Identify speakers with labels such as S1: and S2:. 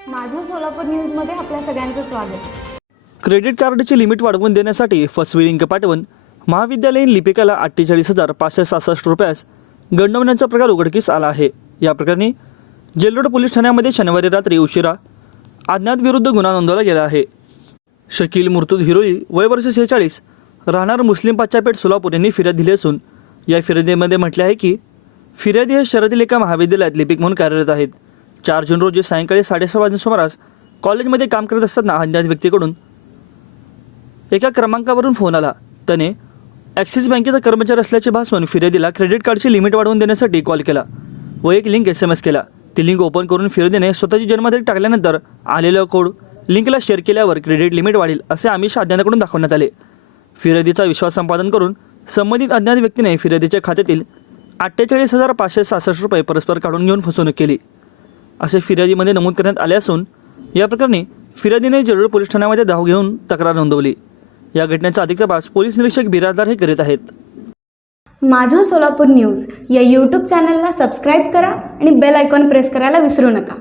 S1: सोलापूर न्यूजमध्ये आपल्या सगळ्यांचं स्वागत.
S2: क्रेडिट कार्डची लिमिट वाढवून देण्यासाठी फसवी लिंक पाठवून महाविद्यालयीन लिपिकाला अठ्ठेचाळीस हजार पाचशे सहासष्ट रुपयास गंडवण्याचा प्रकार उघडकीस आला आहे. या प्रकरणी जेलरोड पोलीस ठाण्यामध्ये शनिवारी रात्री उशिरा अज्ञातविरुद्ध गुन्हा नोंदवला गेला आहे. शकील मुर्तुद हिरोळी वय वर्ष सेहेचाळीस राहणार मुस्लिम पाचापेठ सोलापूर यांनी फिर्याद दिली असून या फिर्यादीमध्ये म्हटले आहे की फिर्यादी हे शहरातील एका महाविद्यालयात लिपिक म्हणून कार्यरत आहेत. चार जून रोजी सायंकाळी साडेसहा वाजल्या सुमारास कॉलेजमध्ये काम करत असताना अज्ञात व्यक्तीकडून एका क्रमांकावरून फोन आला. त्याने ॲक्सिस बँकेचा कर्मचारी असल्याचे भासवून फिर्यादीला क्रेडिट कार्डची लिमिट वाढवून देण्यासाठी कॉल केला व एक लिंक एस एम एस केला. ती लिंक ओपन करून फिर्यादीने स्वतःची जन्मतारीख टाकल्यानंतर आलेला कोड लिंकला शेअर केल्यावर क्रेडिट लिमिट वाढेल असे आमिष अज्ञाताकडून दाखवण्यात आले. फिर्यादीचा विश्वास संपादन करून संबंधित अज्ञात व्यक्तीने फिर्यादीच्या खात्यातील अठ्ठेचाळीस हजार पाचशे सहासष्ट रुपये परस्पर काढून घेऊन फसवणूक केली. असे फिर्यादीमध्ये नमूद करण्यात आले असून या प्रकरणी फिर्यादीने जरूर पोलीस ठाण्यामध्ये धाव घेऊन तक्रार नोंदवली. या घटनेचा अधिक तपास पोलीस निरीक्षक बिराजदार हे करीत आहेत.
S1: माझं सोलापूर न्यूज या यूट्यूब चॅनलला सबस्क्राईब करा आणि बेल आयकॉन प्रेस करायला विसरू नका.